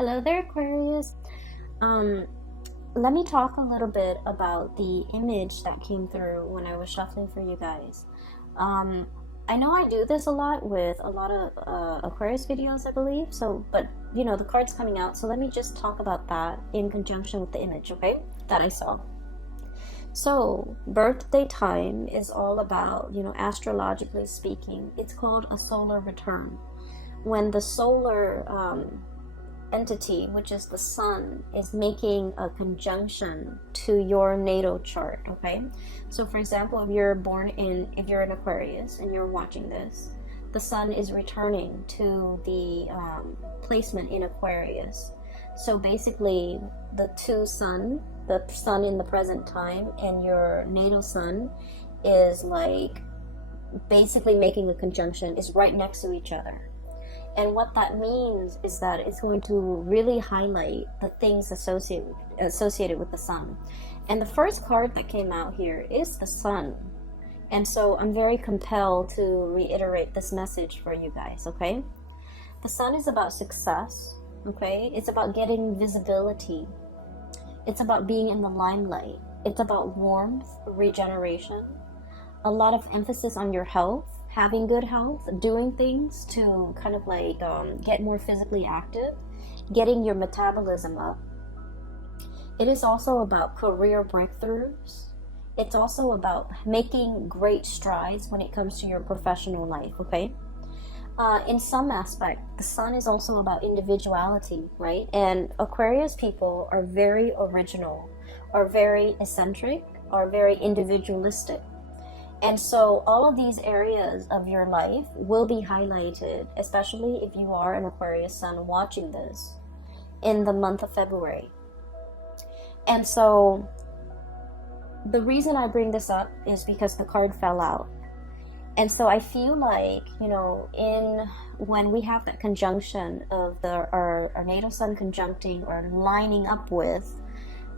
Hello there, Aquarius. Um, Let me talk a little bit about the image that came through when I was shuffling for you guys. Um, I know I do this a lot with a lot of Aquarius videos, I believe. So, but the card's coming out, so let me just talk about that in conjunction with the image, okay? That I saw. So, birthday time is all about, astrologically speaking, it's called a solar return. When the solar entity, which is the sun, is making a conjunction to your natal chart, okay? So for example, if you're an Aquarius and you're watching this, the sun is returning to the placement in Aquarius. So basically the sun in the present time and your natal sun is like basically making a conjunction, is right next to each other. And what that means is that it's going to really highlight the things associated with the sun. And the first card that came out here is the sun. And so I'm very compelled to reiterate this message for you guys, okay? The sun is about success, okay? It's about getting visibility. It's about being in the limelight. It's about warmth, regeneration, a lot of emphasis on your health, having good health, doing things to kind of like get more physically active, getting your metabolism up. It is also about career breakthroughs. It's also about making great strides when it comes to your professional life, okay? In some aspect, the sun is also about individuality, right? And Aquarius people are very original, are very eccentric, are very individualistic. And so all of these areas of your life will be highlighted, especially if you are an Aquarius sun watching this in the month of February. And so the reason I bring this up is because the card fell out. And so I feel like, when we have that conjunction of our natal sun conjuncting or lining up with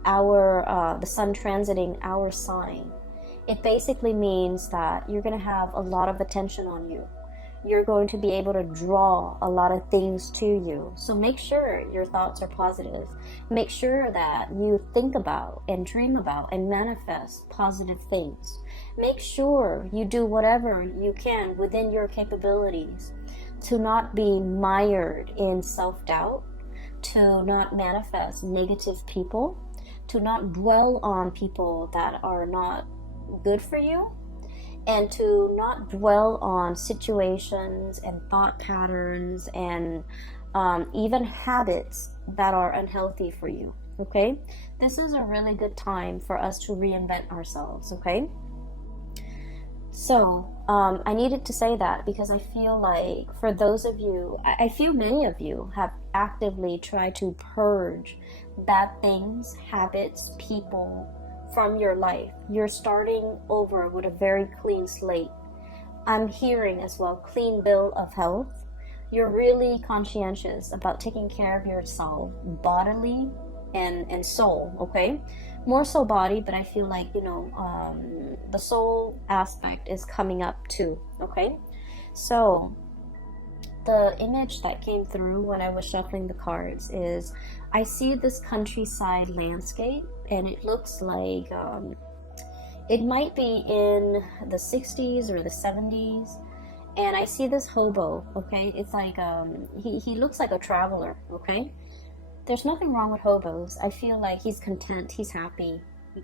the sun transiting our sign, it basically means that you're going to have a lot of attention on you. You're going to be able to draw a lot of things to you. So make sure your thoughts are positive. Make sure that you think about and dream about and manifest positive things. Make sure you do whatever you can within your capabilities to not be mired in self-doubt, to not manifest negative people, to not dwell on people that are not good for you, and to not dwell on situations and thought patterns and even habits that are unhealthy for you, okay? This is a really good time for us to reinvent ourselves, okay? So I needed to say that because I feel like for those of you, I feel many of you have actively tried to purge bad things, habits, people from your life. You're starting over with a very clean slate. I'm hearing as well, clean bill of health. You're really conscientious about taking care of yourself bodily and soul, okay? More so body, but I feel like, the soul aspect is coming up too, okay? So the image that came through when I was shuffling the cards is I see this countryside landscape, and it looks like it might be in the 60s or the 70s, and I see this hobo, okay? It's like he looks like a traveler, okay? There's nothing wrong with hobos. I feel like he's content, he's happy,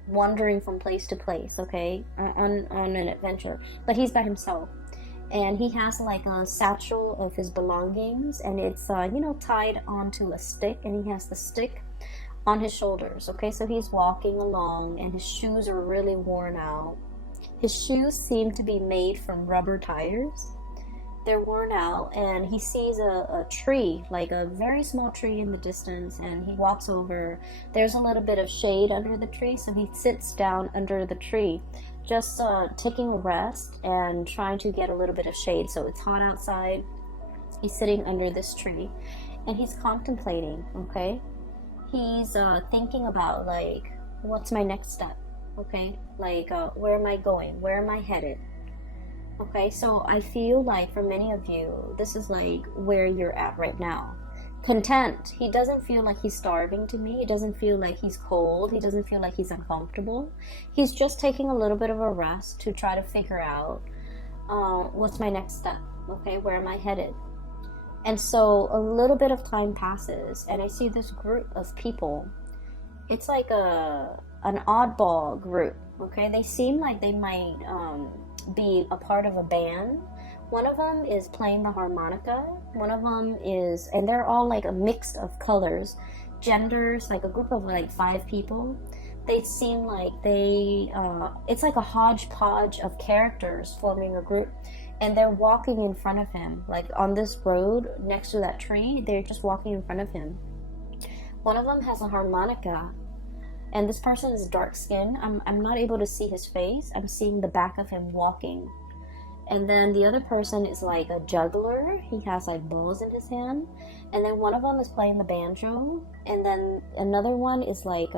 wandering from place to place, okay, on an adventure, but he's by himself. And he has like a satchel of his belongings, and it's tied onto a stick, and he has the stick on his shoulders, okay? So he's walking along, and his shoes are really worn out. His shoes seem to be made from rubber tires. They're worn out, and he sees a tree, like a very small tree in the distance, and he walks over. There's a little bit of shade under the tree, so he sits down under the tree, just taking a rest and trying to get a little bit of shade. So it's hot outside. He's sitting under this tree, and he's contemplating, okay? He's thinking about, like, what's my next step, okay? Like, where am I going? Where am I headed? Okay, so I feel like for many of you, this is like where you're at right now. content. He doesn't feel like he's starving to me. He doesn't feel like he's cold. He doesn't feel like he's uncomfortable. He's just taking a little bit of a rest to try to figure out what's my next step. Okay, where am I headed? And so a little bit of time passes, and I see this group of people. It's like an oddball group. Okay, they seem like they might be a part of a band. One of them is playing the harmonica. One of them is, and they're all like a mix of colors, genders, like a group of like 5 people. They seem like it's like a hodgepodge of characters forming a group, and they're walking in front of him, like on this road next to that tree. They're just walking in front of him. One of them has a harmonica, and this person is dark skinned. I'm not able to see his face. I'm seeing the back of him walking. And then the other person is like a juggler. He has like balls in his hand. And then one of them is playing the banjo. And then another one is like,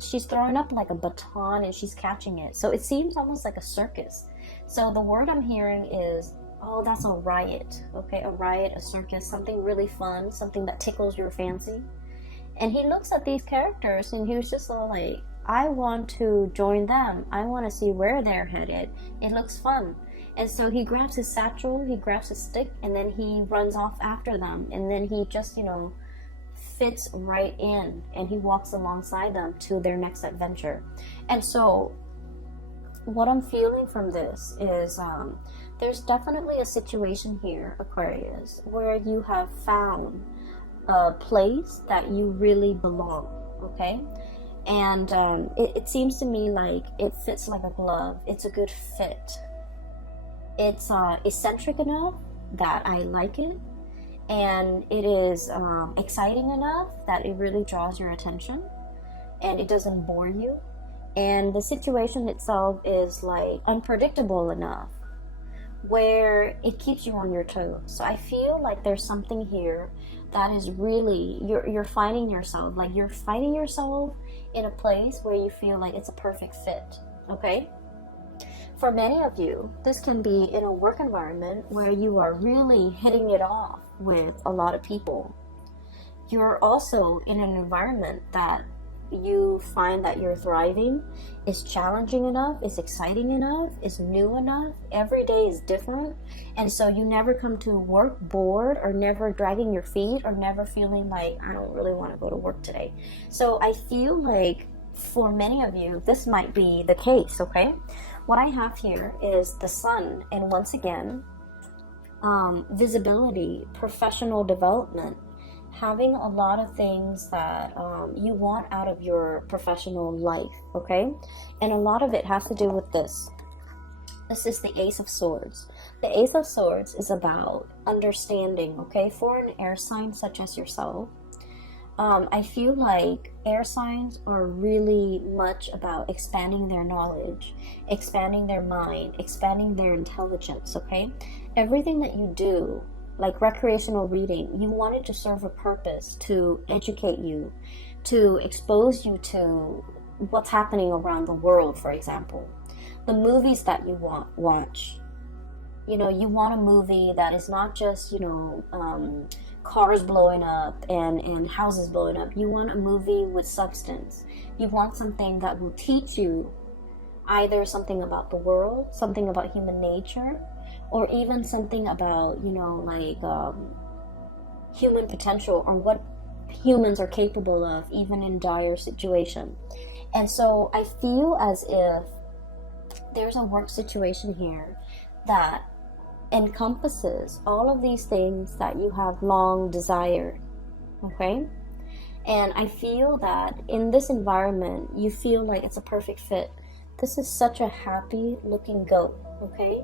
she's throwing up like a baton and she's catching it. So it seems almost like a circus. So the word I'm hearing is, oh, that's a riot. Okay, a riot, a circus, something really fun, something that tickles your fancy. And he looks at these characters and he was just all like, I want to join them. I want to see where they're headed. It looks fun. And so he grabs his satchel, he grabs his stick, and then he runs off after them. And then he just, fits right in, and he walks alongside them to their next adventure. And so what I'm feeling from this is there's definitely a situation here, Aquarius, where you have found a place that you really belong, okay? And it seems to me like it fits like a glove. It's a good fit. It's eccentric enough that I like it, and it is exciting enough that it really draws your attention, and it doesn't bore you. And the situation itself is like unpredictable enough where it keeps you on your toes. So I feel like there's something here that is really, you're finding yourself in a place where you feel like it's a perfect fit, okay? For many of you, this can be in a work environment where you are really hitting it off with a lot of people. You're also in an environment that you find that you're thriving, is challenging enough, is exciting enough, is new enough. Every day is different, and so you never come to work bored, or never dragging your feet, or never feeling like, I don't really want to go to work today. So I feel like for many of you, this might be the case, okay? What I have here is the sun, and once again, visibility, professional development, having a lot of things that you want out of your professional life, okay? And a lot of it has to do with this. This is the Ace of Swords. The Ace of Swords is about understanding, okay? For an air sign such as yourself, I feel like air signs are really much about expanding their knowledge, expanding their mind, expanding their intelligence, okay? Everything that you do, like recreational reading, you want it to serve a purpose, to educate you, to expose you to what's happening around the world, for example. The movies that you watch, you want a movie that is not just, cars blowing up and houses blowing up. You want a movie with substance. You want something that will teach you either something about the world, something about human nature, or even something about, human potential, or what humans are capable of, even in dire situation. And so I feel as if there's a work situation here that encompasses all of these things that you have long desired, okay? And I feel that in this environment, you feel like it's a perfect fit. This is such a happy looking goat, okay?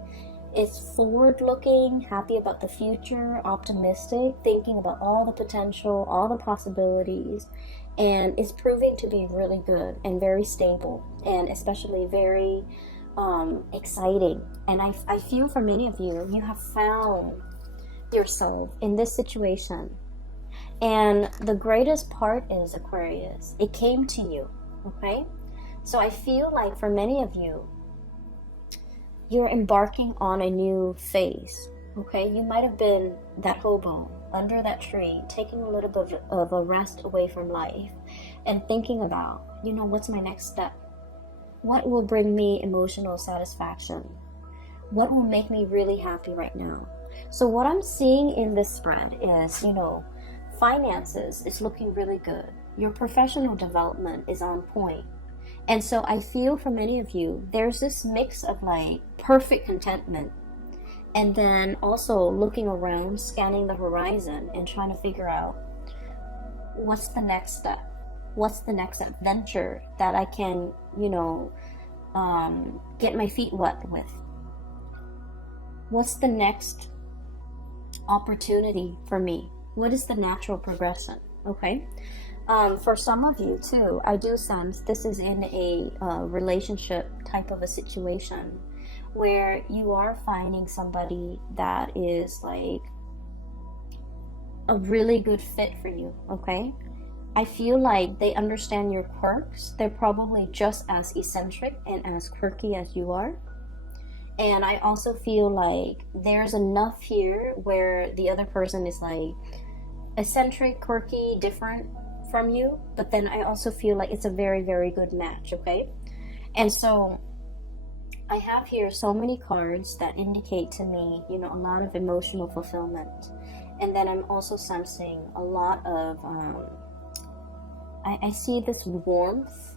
It's forward looking, happy about the future, optimistic, thinking about all the potential, all the possibilities, and it's proving to be really good and very stable, and especially very exciting. And I feel for many of you, you have found yourself in this situation. And the greatest part is, Aquarius, it came to you, okay? So I feel like for many of you, you're embarking on a new phase, okay? You might have been that hobo under that tree, taking a little bit of a rest away from life and thinking about, what's my next step? What will bring me emotional satisfaction? What will make me really happy right now? So what I'm seeing in this spread is, finances is looking really good. Your professional development is on point. And so I feel for many of you, there's this mix of like perfect contentment and then also looking around, scanning the horizon and trying to figure out what's the next step? What's the next adventure that I can, get my feet wet with? What's the next opportunity for me? What is the natural progression? Okay. For some of you too, I do sense this is in a relationship type of a situation where you are finding somebody that is like a really good fit for you. Okay. I feel like they understand your quirks. They're probably just as eccentric and as quirky as you are. And I also feel like there's enough here where the other person is like eccentric, quirky, different from you, but then I also feel like it's a very, very good match, okay? And so I have here so many cards that indicate to me, a lot of emotional fulfillment. And then I'm also sensing a lot of, I see this warmth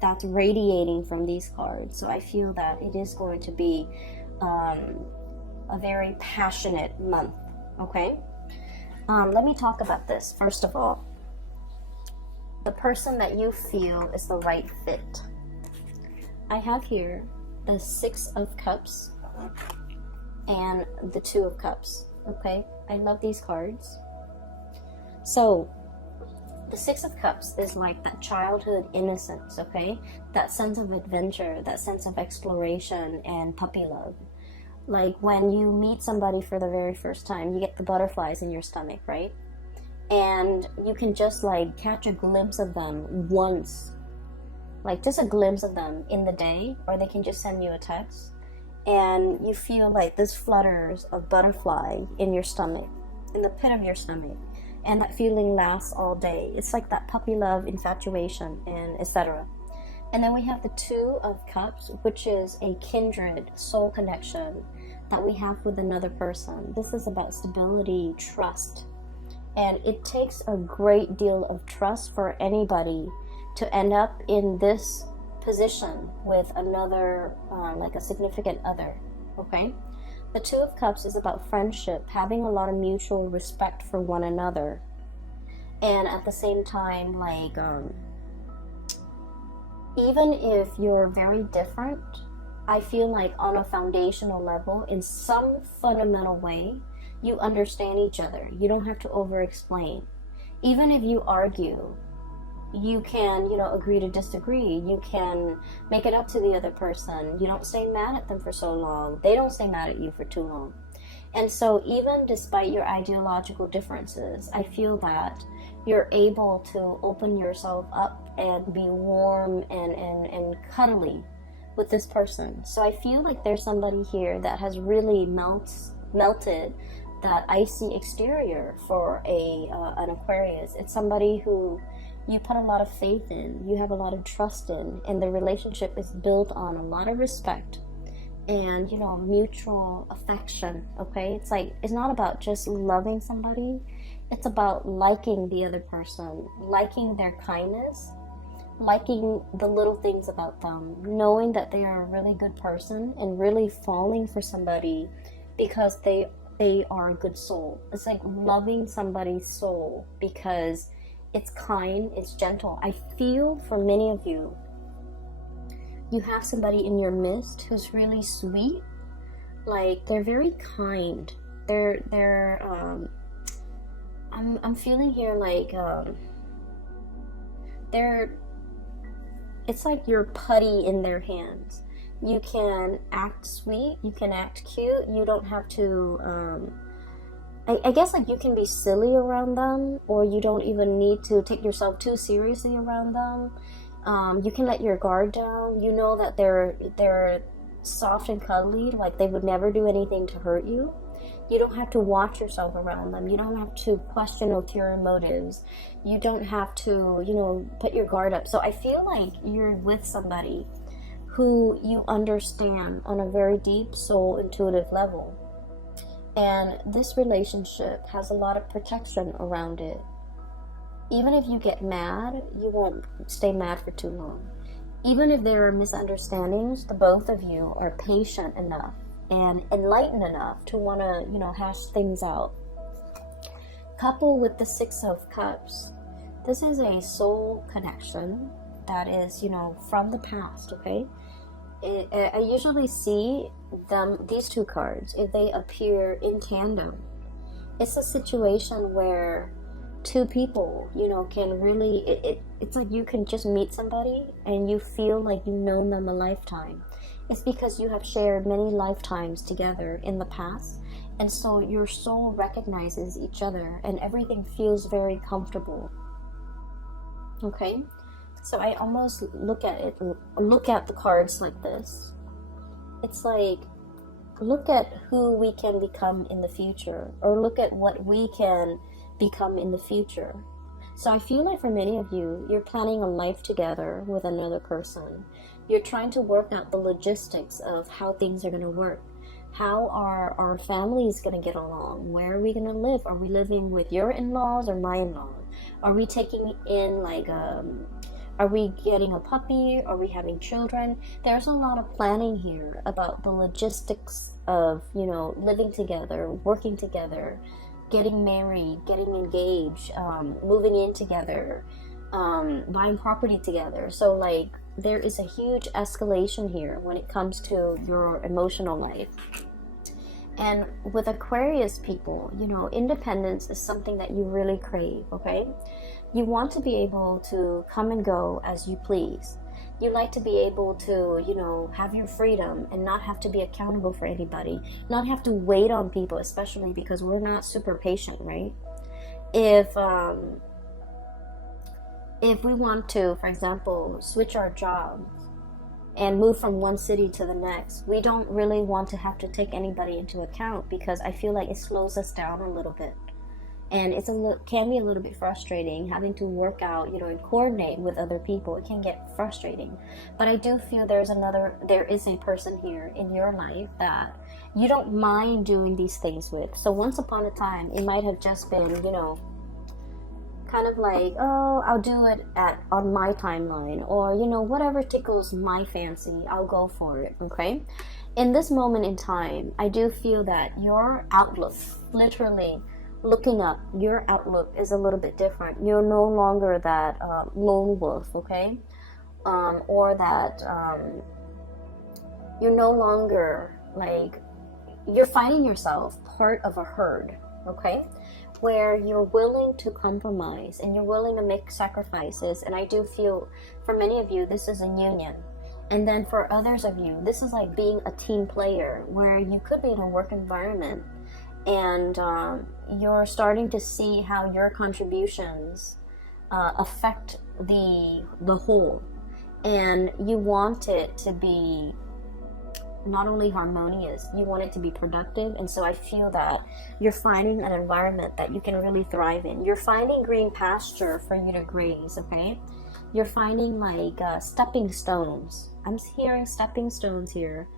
that's radiating from these cards. So I feel that it is going to be a very passionate month, okay? Let me talk about this. First of all, the person that you feel is the right fit. I have here the 6 of Cups and the 2 of Cups, okay? I love these cards. So, the 6 of Cups is like that childhood innocence, okay? That sense of adventure, that sense of exploration and puppy love. Like when you meet somebody for the very first time, you get the butterflies in your stomach, right? And you can just like catch a glimpse of them once, like just a glimpse of them in the day, or they can just send you a text and you feel like this flutters of butterfly in your stomach, in the pit of your stomach, and that feeling lasts all day. It's like that puppy love, infatuation, and etc. And then we have the 2 of Cups, which is a kindred soul connection that we have with another person. This is about stability, trust. And it takes a great deal of trust for anybody to end up in this position with another, like a significant other, okay? The 2 of Cups is about friendship, having a lot of mutual respect for one another. And at the same time, like, even if you're very different, I feel like on a foundational level, in some fundamental way, you understand each other. You don't have to over-explain. Even if you argue, you can, agree to disagree. You can make it up to the other person. You don't stay mad at them for so long. They don't stay mad at you for too long. And so even despite your ideological differences, I feel that you're able to open yourself up and be warm and cuddly with this person. So I feel like there's somebody here that has really melted that icy exterior for an Aquarius. It's somebody who you put a lot of faith in, you have a lot of trust in, and the relationship is built on a lot of respect and, mutual affection, okay? It's like, it's not about just loving somebody, it's about liking the other person, liking their kindness, liking the little things about them, knowing that they are a really good person, and really falling for somebody because they are a good soul. It's like loving somebody's soul because it's kind, it's gentle. I feel for many of you, you have somebody in your midst who's really sweet. Like, they're very kind. I'm feeling here like it's like you're putty in their hands. You can act sweet, you can act cute, you don't have to I guess like you can be silly around them, or you don't even need to take yourself too seriously around them. You can let your guard down. You know that they're soft and cuddly, like they would never do anything to hurt you. You don't have to watch yourself around them. You don't have to question ulterior motives. You don't have to, put your guard up. So I feel like you're with somebody who you understand on a very deep soul intuitive level. And this relationship has a lot of protection around it. Even if you get mad, you won't stay mad for too long. Even if there are misunderstandings, the both of you are patient enough and enlightened enough to want to, hash things out. Coupled with the Six of Cups, this is a soul connection that is, from the past, okay? I usually see these two cards, if they appear in tandem, it's a situation where two people, can really, it's like you can just meet somebody and you feel like you've known them a lifetime. It's because you have shared many lifetimes together in the past, and so your soul recognizes each other and everything feels very comfortable. Okay? So I almost look at the cards like this. It's like, look at who we can become in the future, or look at what we can become in the future. So I feel like for many of you, you're planning a life together with another person. You're trying to work out the logistics of how things are going to work. How are our families going to get along? Where are we going to live? Are we living with your in-laws or my in-laws? Are we taking in are we getting a puppy? Are we having children? There's a lot of planning here about the logistics of, living together, working together, getting married, getting engaged, moving in together, buying property together. So there is a huge escalation here when it comes to your emotional life. And with Aquarius people, independence is something that you really crave, okay? You want to be able to come and go as you please. You like to be able to, have your freedom and not have to be accountable for anybody, not have to wait on people, especially because we're not super patient, right? If we want to, for example, switch our jobs and move from one city to the next, we don't really want to have to take anybody into account, because I feel like it slows us down a little bit. And can be a little bit frustrating having to work out, and coordinate with other people. It can get frustrating. But I do feel there is a person here in your life that you don't mind doing these things with. So once upon a time, it might have just been, kind of like, oh, I'll do it on my timeline, or, whatever tickles my fancy, I'll go for it, okay? In this moment in time, I do feel that your outlook, literally, looking up, your outlook is a little bit different. You're no longer that lone wolf, okay? Or that you're no longer you're finding yourself part of a herd, okay? Where you're willing to compromise and you're willing to make sacrifices. And I do feel for many of you, this is a union. And then for others of you, this is like being a team player, where you could be in a work environment and you're starting to see how your contributions affect the whole, and you want it to be not only harmonious, you want it to be productive. And so I feel that you're finding an environment that you can really thrive in. You're finding green pasture for you to graze, okay? You're finding stepping stones. I'm hearing stepping stones here,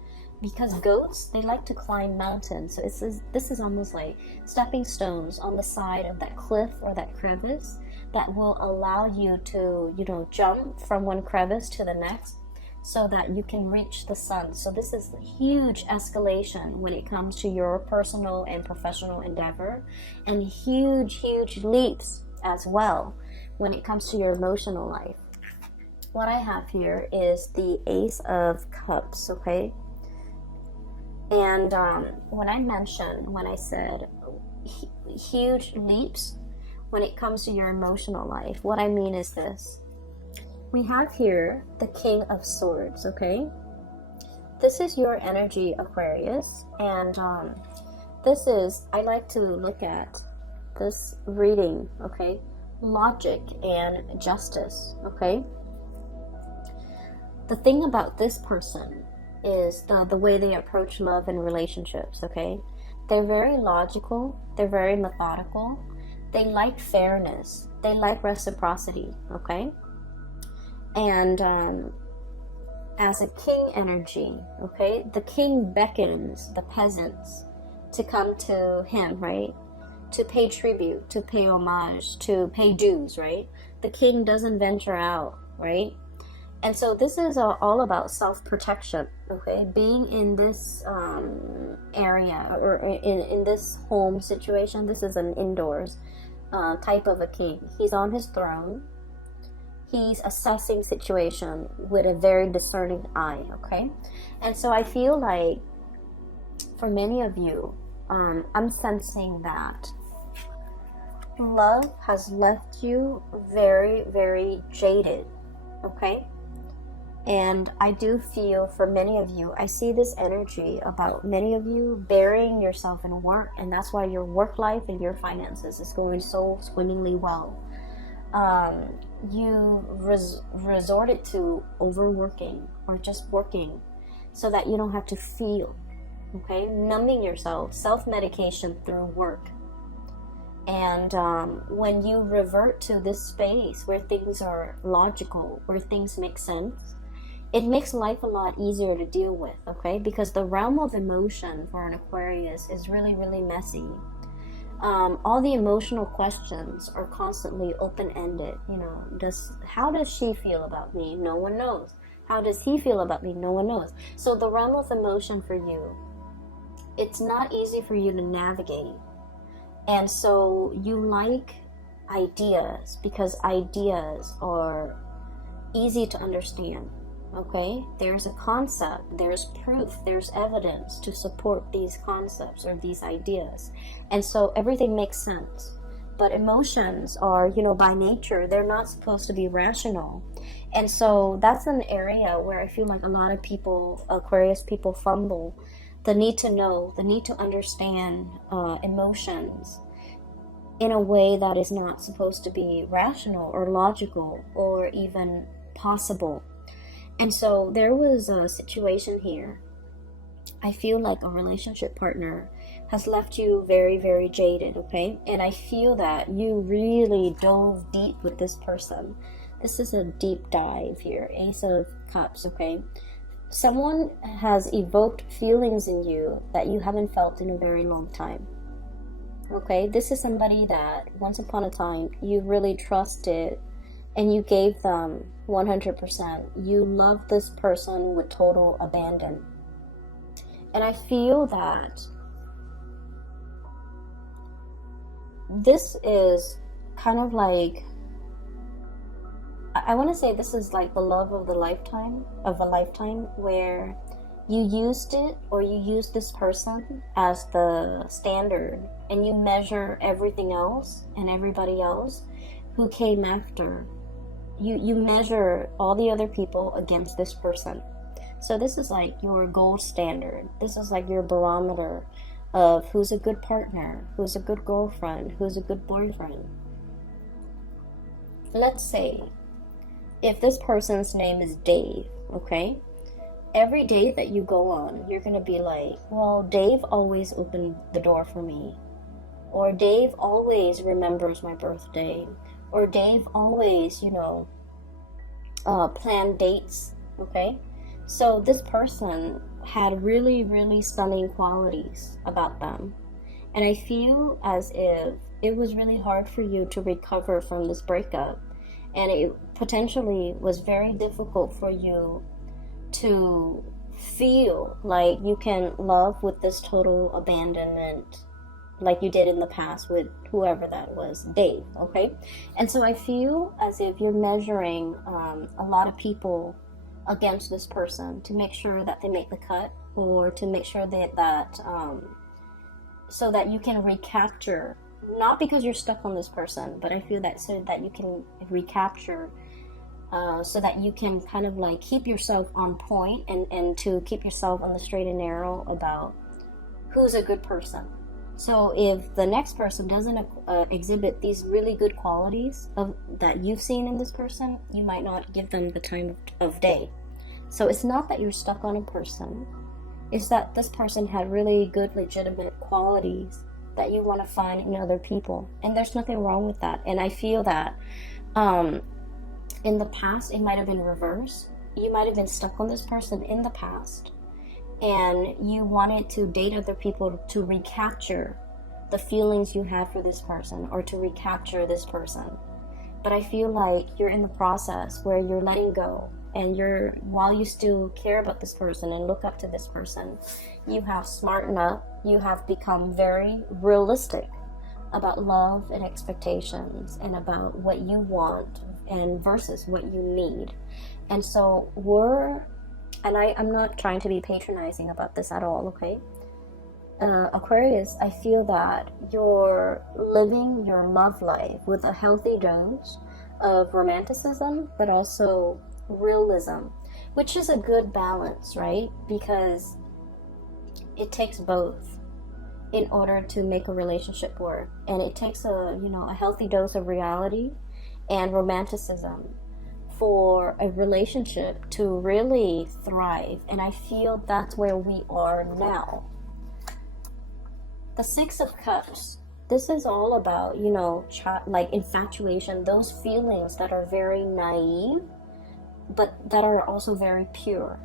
because goats, they like to climb mountains. So this is almost like stepping stones on the side of that cliff or that crevice that will allow you to, jump from one crevice to the next so that you can reach the sun. So this is a huge escalation when it comes to your personal and professional endeavor, and huge leaps as well when it comes to your emotional life. What I have here is the Ace of Cups, okay? And when I said huge leaps when it comes to your emotional life, what I mean is this. We have here the King of Swords, okay? This is your energy, Aquarius. And I like to look at this reading, okay? Logic and justice, okay? The thing about this person is the way they approach love and relationships, okay? They're very logical. They're very methodical. They like fairness. They like reciprocity, okay? And as a king energy, okay, the king beckons the peasants to come to him, right? To pay tribute, to pay homage, to pay dues, right? The king doesn't venture out, right? And so this is all about self-protection, okay? Being in this area or in this home situation, this is an indoors type of a king. He's on his throne. He's assessing situation with a very discerning eye, okay? And so I feel like for many of you, I'm sensing that love has left you very, very jaded, okay? And I do feel for many of you, I see this energy about many of you burying yourself in work, and that's why your work life and your finances is going so swimmingly well. You resorted to overworking or just working so that you don't have to feel, okay? Numbing yourself, self-medication through work. And when you revert to this space where things are logical, where things make sense, it makes life a lot easier to deal with, okay? Because the realm of emotion for an Aquarius is really, really messy. All the emotional questions are constantly open-ended. You know, how does she feel about me? No one knows. How does he feel about me? No one knows. So the realm of emotion for you, it's not easy for you to navigate. And so you like ideas because ideas are easy to understand. Okay, there's a concept, there's proof, there's evidence to support these concepts or these ideas, and so everything makes sense. But emotions are, you know, by nature, they're not supposed to be rational. And so that's an area where I feel like a lot of people, Aquarius people, fumble the need to know, the need to understand emotions in a way that is not supposed to be rational or logical or even possible. And so there was a situation here. I feel like a relationship partner has left you very, very jaded, okay? And I feel that you really dove deep with this person. This is a deep dive here. Ace of Cups, okay? Someone has evoked feelings in you that you haven't felt in a very long time. Okay? This is somebody that once upon a time you really trusted and you gave them 100%. You love this person with total abandon. And I feel that this is kind of like, I want to say this is like the love of a lifetime, where you used it or you used this person as the standard and you measure everything else and everybody else who came after. You measure all the other people against this person. So this is like your gold standard. This is like your barometer of who's a good partner, who's a good girlfriend, who's a good boyfriend. Let's say if this person's name is Dave, okay? Every date that you go on, you're going to be like, well, Dave always opened the door for me. Or Dave always remembers my birthday. Or Dave always, you know, plan dates, okay? So this person had really, really stunning qualities about them. And I feel as if it was really hard for you to recover from this breakup. And it potentially was very difficult for you to feel like you can love with this total abandonment like you did in the past with whoever that was, Dave, okay? And so I feel as if you're measuring a lot of people against this person to make sure that they make the cut, or to make sure that so that you can recapture, not because you're stuck on this person, but I feel that so that you can recapture, so that you can kind of like keep yourself on point and to keep yourself on the straight and narrow about who's a good person. So if the next person doesn't exhibit these really good qualities that you've seen in this person, you might not give them the time of day. So it's not that you're stuck on a person. is that this person had really good, legitimate qualities that you want to find in other people. And there's nothing wrong with that. And I feel that in the past, it might have been reversed. You might have been stuck on this person in the past, and you wanted to date other people to recapture the feelings you had for this person, or to recapture this person. But I feel like you're in the process where you're letting go, and while you still care about this person and look up to this person, you have smartened up, you have become very realistic about love and expectations, and about what you want and versus what you need. And so I'm not trying to be patronizing about this at all, okay? Aquarius, I feel that you're living your love life with a healthy dose of romanticism, but also realism, which is a good balance, right? Because it takes both in order to make a relationship work. And it takes a healthy dose of reality and romanticism for a relationship to really thrive. And I feel that's where we are now. The Six of Cups, this is all about, like infatuation, those feelings that are very naive, but that are also very pure.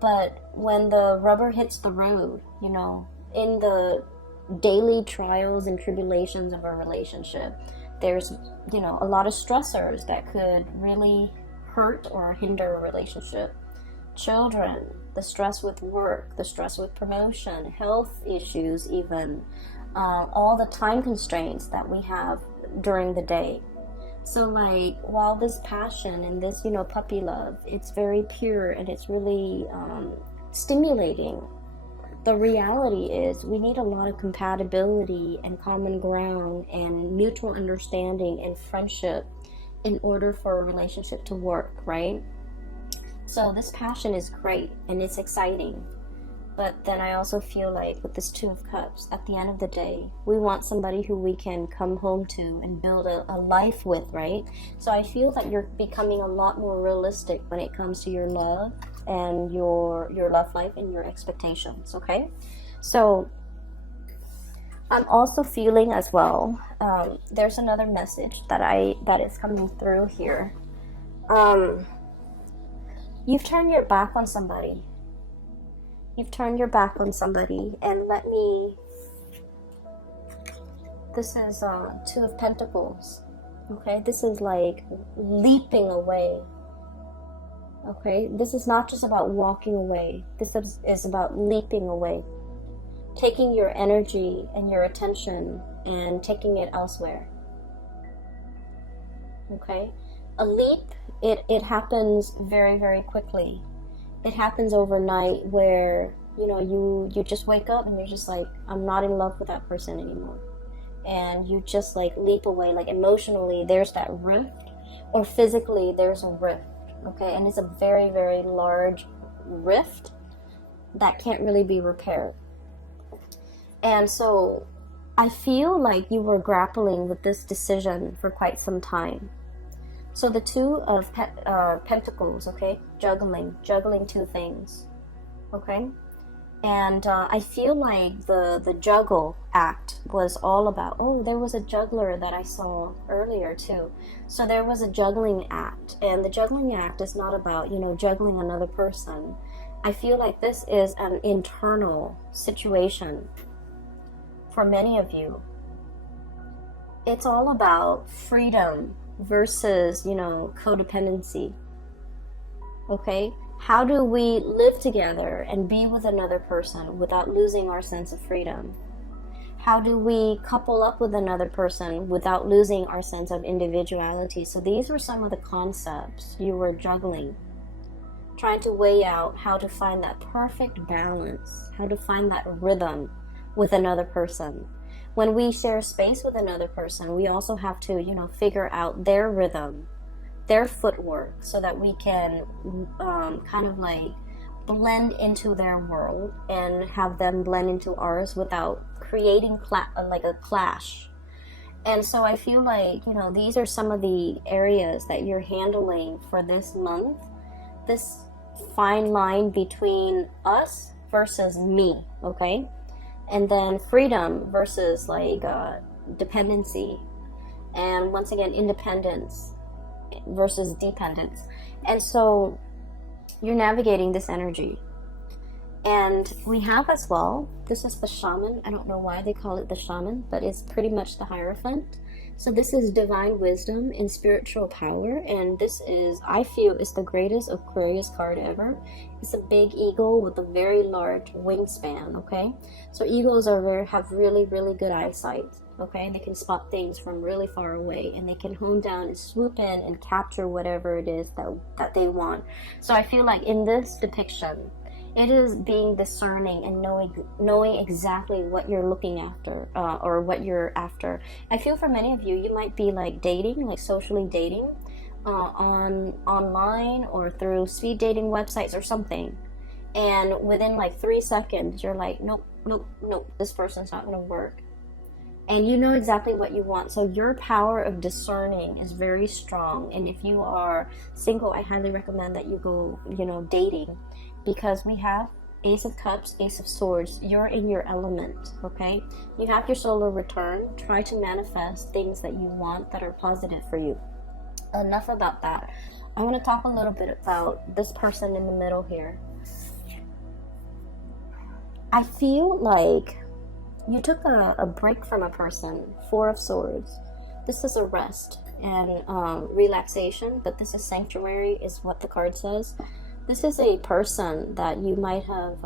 But when the rubber hits the road, in the daily trials and tribulations of a relationship, there's, a lot of stressors that could really hurt or hinder a relationship. Children, the stress with work, the stress with promotion, health issues even, all the time constraints that we have during the day. So like, while this passion and this, puppy love, it's very pure and it's really stimulating, the reality is we need a lot of compatibility and common ground and mutual understanding and friendship in order for a relationship to work, right? So this passion is great and it's exciting. But then I also feel like with this Two of Cups, at the end of the day, we want somebody who we can come home to and build a life with, right? So I feel that you're becoming a lot more realistic when it comes to your love and your love life and your expectations, okay? So I'm also feeling as well, there's another message that is coming through here. You've turned your back on somebody. You've turned your back on somebody, and this is Two of Pentacles, okay? This is like leaping away, okay? This is not just about walking away. This is about leaping away, taking your energy and your attention and taking it elsewhere, okay? A leap, it happens very, very quickly. It happens overnight where, you just wake up and you're just like, I'm not in love with that person anymore. And you just like leap away, like emotionally there's that rift, or physically there's a rift, okay? And it's a very, very large rift that can't really be repaired. And so I feel like you were grappling with this decision for quite some time. So the Two of Pentacles, okay? Juggling two things, okay? And I feel like the juggle act was all about, there was a juggler that I saw earlier too. So there was a juggling act, and the juggling act is not about, juggling another person. I feel like this is an internal situation for many of you. It's all about freedom versus, codependency, okay? How do we live together and be with another person without losing our sense of freedom? How do we couple up with another person without losing our sense of individuality? So these were some of the concepts you were juggling, trying to weigh out how to find that perfect balance, how to find that rhythm with another person. When we share space with another person, we also have to, figure out their rhythm, their footwork, so that we can kind of like blend into their world and have them blend into ours without creating like a clash. And so I feel like, these are some of the areas that you're handling for this month. This fine line between us versus me, okay? And then freedom versus like dependency, and once again independence versus dependence. And so you're navigating this energy. And we have as well, this is the shaman. I don't know why they call it the shaman, but it's pretty much the Hierophant. So this is divine wisdom and spiritual power, and this is, I feel, is the greatest Aquarius card ever. It's a big eagle with a very large wingspan, okay? So eagles have really, really good eyesight, okay? They can spot things from really far away, and they can hone down and swoop in and capture whatever it is that they want. So I feel like in this depiction, it is being discerning and knowing exactly what you're looking after, or what you're after. I feel for many of you, you might be like dating, like socially dating, online or through speed dating websites or something. And within like 3 seconds, you're like, nope, nope, nope, this person's not going to work. And you know exactly what you want. So your power of discerning is very strong. And if you are single, I highly recommend that you go, dating. Because we have Ace of Cups, Ace of Swords. You're in your element, okay? You have your solar return. Try to manifest things that you want that are positive for you. Enough about that. I want to talk a little bit about this person in the middle here. I feel like you took a break from a person. Four of Swords. This is a rest and relaxation, but this is sanctuary, is what the card says. This is a person that you might have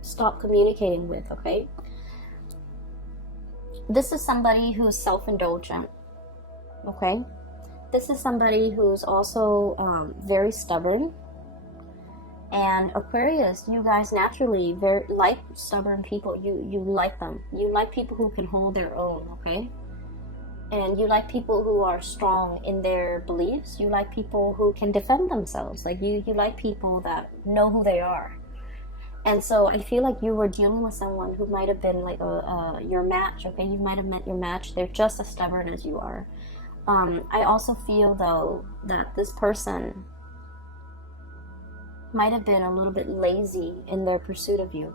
stopped communicating with, okay? This is somebody who's self-indulgent, okay? This is somebody who's also very stubborn. And Aquarius, you guys naturally very like stubborn people. You like them. You like people who can hold their own, okay? And you like people who are strong in their beliefs. You like people who can defend themselves. Like you like people that know who they are. And so I feel like you were dealing with someone who might have been like your match, okay? You might have met your match. They're just as stubborn as you are. I also feel, though, that this person might have been a little bit lazy in their pursuit of you.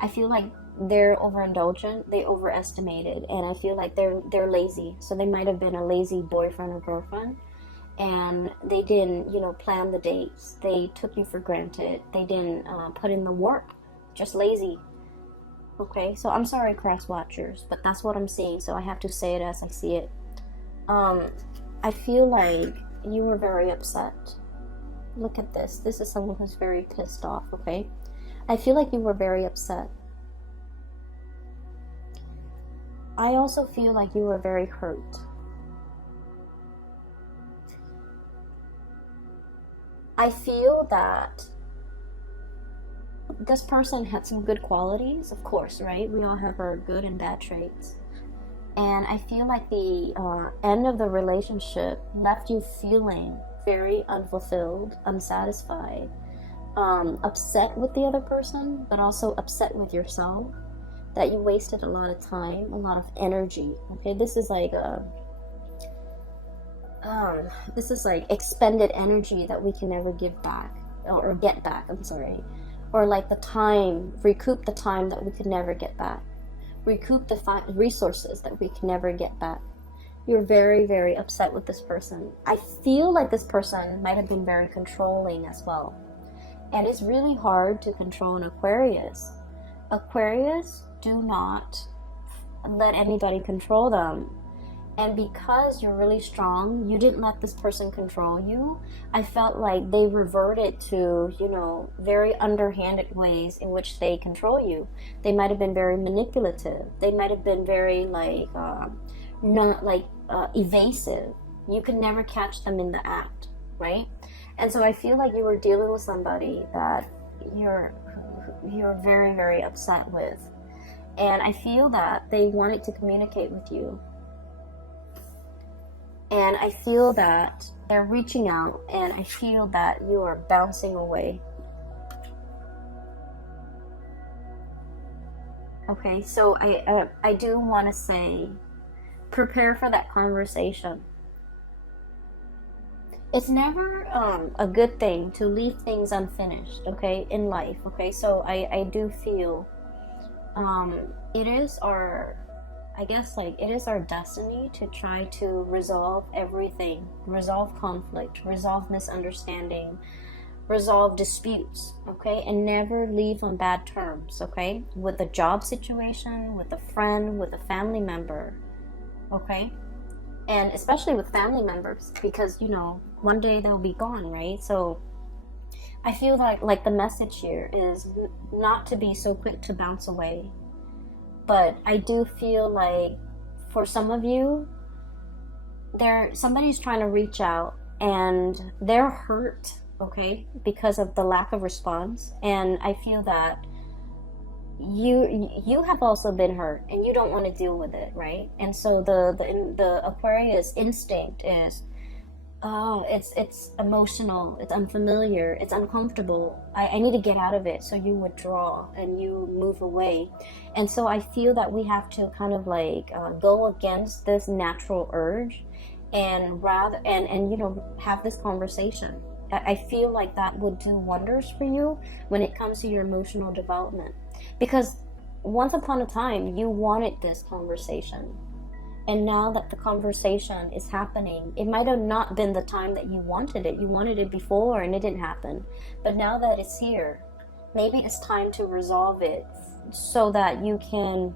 I feel like they're overindulgent, they overestimated, and I feel like they're lazy. So they might have been a lazy boyfriend or girlfriend, and they didn't, plan the dates. They took you for granted. They didn't put in the work. Just lazy. Okay, so I'm sorry, cross watchers, but that's what I'm seeing. So I have to say it as I see it. I feel like you were very upset. Look at this. This is someone who's very pissed off. Okay, I feel like you were very upset. I also feel like you were very hurt. I feel that this person had some good qualities, of course, right? We all have our good and bad traits. And I feel like the end of the relationship left you feeling very unfulfilled, unsatisfied, upset with the other person, but also upset with yourself. That you wasted a lot of time, a lot of energy. Okay, this is like expended energy that we can never give back or get back. I'm sorry, or like recoup the time that we could never get back, recoup the resources that we can never get back. You're very, very upset with this person. I feel like this person might have been very controlling as well, and it's really hard to control an Aquarius. Aquarius do not let anybody control them. And because you're really strong, you didn't let this person control you. I felt like they reverted to, very underhanded ways in which they control you. They might have been very manipulative. They might have been very evasive. You can never catch them in the act, right? And so I feel like you were dealing with somebody that you're very, very upset with. And I feel that they wanted to communicate with you. And I feel that they're reaching out, and I feel that you are bouncing away. Okay, so I do want to say, prepare for that conversation. it's never a good thing to leave things unfinished, okay, in life, okay? So I do feel it is our, I guess, like, it is our destiny to try to resolve everything, resolve conflict, resolve misunderstanding, resolve disputes, okay, and never leave on bad terms, okay, with a job situation, with a friend, with a family member, okay, and especially with family members, because, you know, one day they'll be gone, right? So I feel like the message here is not to be so quick to bounce away. But I do feel like for some of you, somebody's trying to reach out and they're hurt, okay, because of the lack of response. And I feel that you have also been hurt and you don't want to deal with it, right? And so the Aquarius instinct is, oh, it's emotional, it's unfamiliar, it's uncomfortable. I need to get out of it. So you withdraw and you move away. And so I feel that we have to kind of like go against this natural urge and you know, have this conversation. I feel like that would do wonders for you when it comes to your emotional development. Because once upon a time, you wanted this conversation. And now that the conversation is happening, it might have not been the time that you wanted it. You wanted it before and it didn't happen. But now that it's here, maybe it's time to resolve it so that you can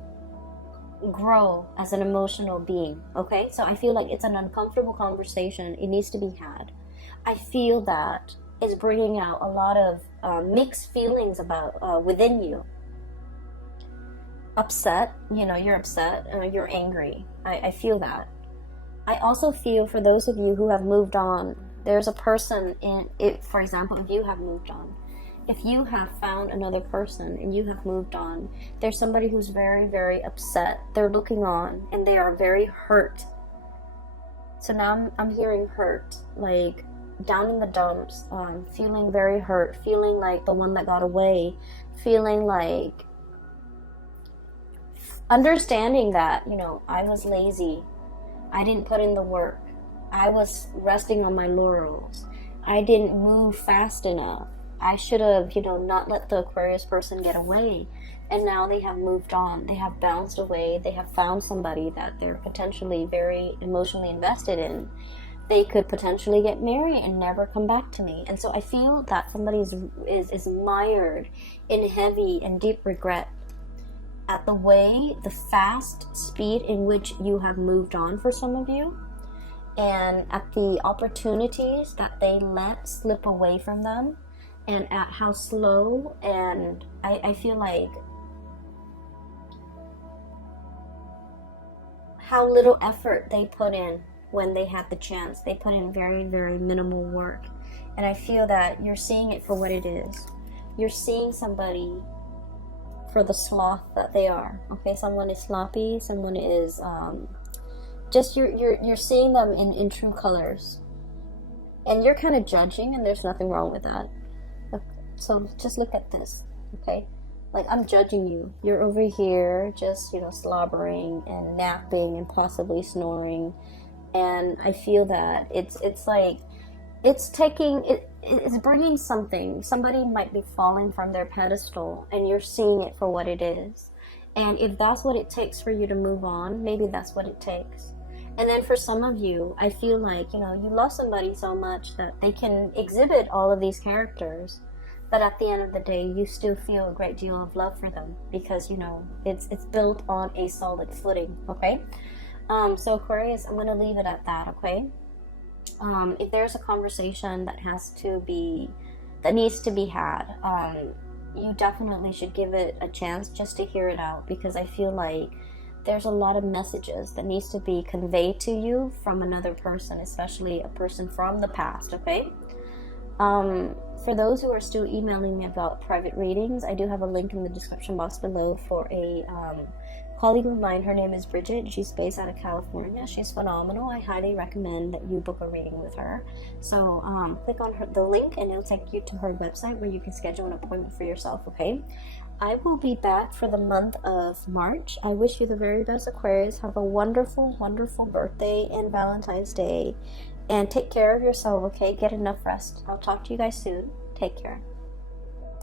grow as an emotional being, okay? So I feel like it's an uncomfortable conversation. It needs to be had. I feel that it's bringing out a lot of mixed feelings about within you. Upset, you know, you're upset, you're angry. I feel that. I also feel for those of you who have moved on, there's a person in it. For example, if you have moved on, if you have found another person and you have moved on, there's somebody who's very, very upset. They're looking on and they are very hurt. So now I'm hearing hurt, like down in the dumps, feeling very hurt, feeling like the one that got away, feeling like understanding that, you know, I was lazy, I didn't put in the work, I was resting on my laurels, I didn't move fast enough, I should have, you know, not let the Aquarius person get away. And now they have moved on, they have bounced away, they have found somebody that they're potentially very emotionally invested in. They could potentially get married and never come back to me. And so I feel that somebody is mired in heavy and deep regret at the fast speed in which you have moved on for some of you, and at the opportunities that they let slip away from them, and at how slow and I feel like how little effort they put in when they had the chance. They put in very, very minimal work. And I feel that you're seeing it for what it is. You're seeing somebody for the sloth that they are, okay? Someone is sloppy, someone is just you're seeing them in true colors, and you're kind of judging, and there's nothing wrong with that. So just look at this, okay? Like, I'm judging you. You're over here just, you know, slobbering and napping and possibly snoring, and I feel that it's like it's bringing something. Somebody might be falling from their pedestal and you're seeing it for what it is. And if that's what it takes for you to move on, maybe that's what it takes. And then for some of you, I feel like, you know, you love somebody so much that they can exhibit all of these characters, but at the end of the day, you still feel a great deal of love for them because, you know, it's built on a solid footing, okay? So Aquarius, I'm going to leave it at that, okay? If there's a conversation that needs to be had, you definitely should give it a chance just to hear it out, because I feel like there's a lot of messages that needs to be conveyed to you from another person, especially a person from the past, okay? For those who are still emailing me about private readings, I do have a link in the description box below for a colleague of mine. Her name is Bridget. She's based out of California. She's phenomenal. I highly recommend that you book a reading with her. So click on the link and it'll take you to her website where you can schedule an appointment for yourself, okay? I will be back for the month of March. I wish you the very best, Aquarius. Have a wonderful, wonderful birthday and Valentine's Day. And take care of yourself, okay? Get enough rest. I'll talk to you guys soon. Take care.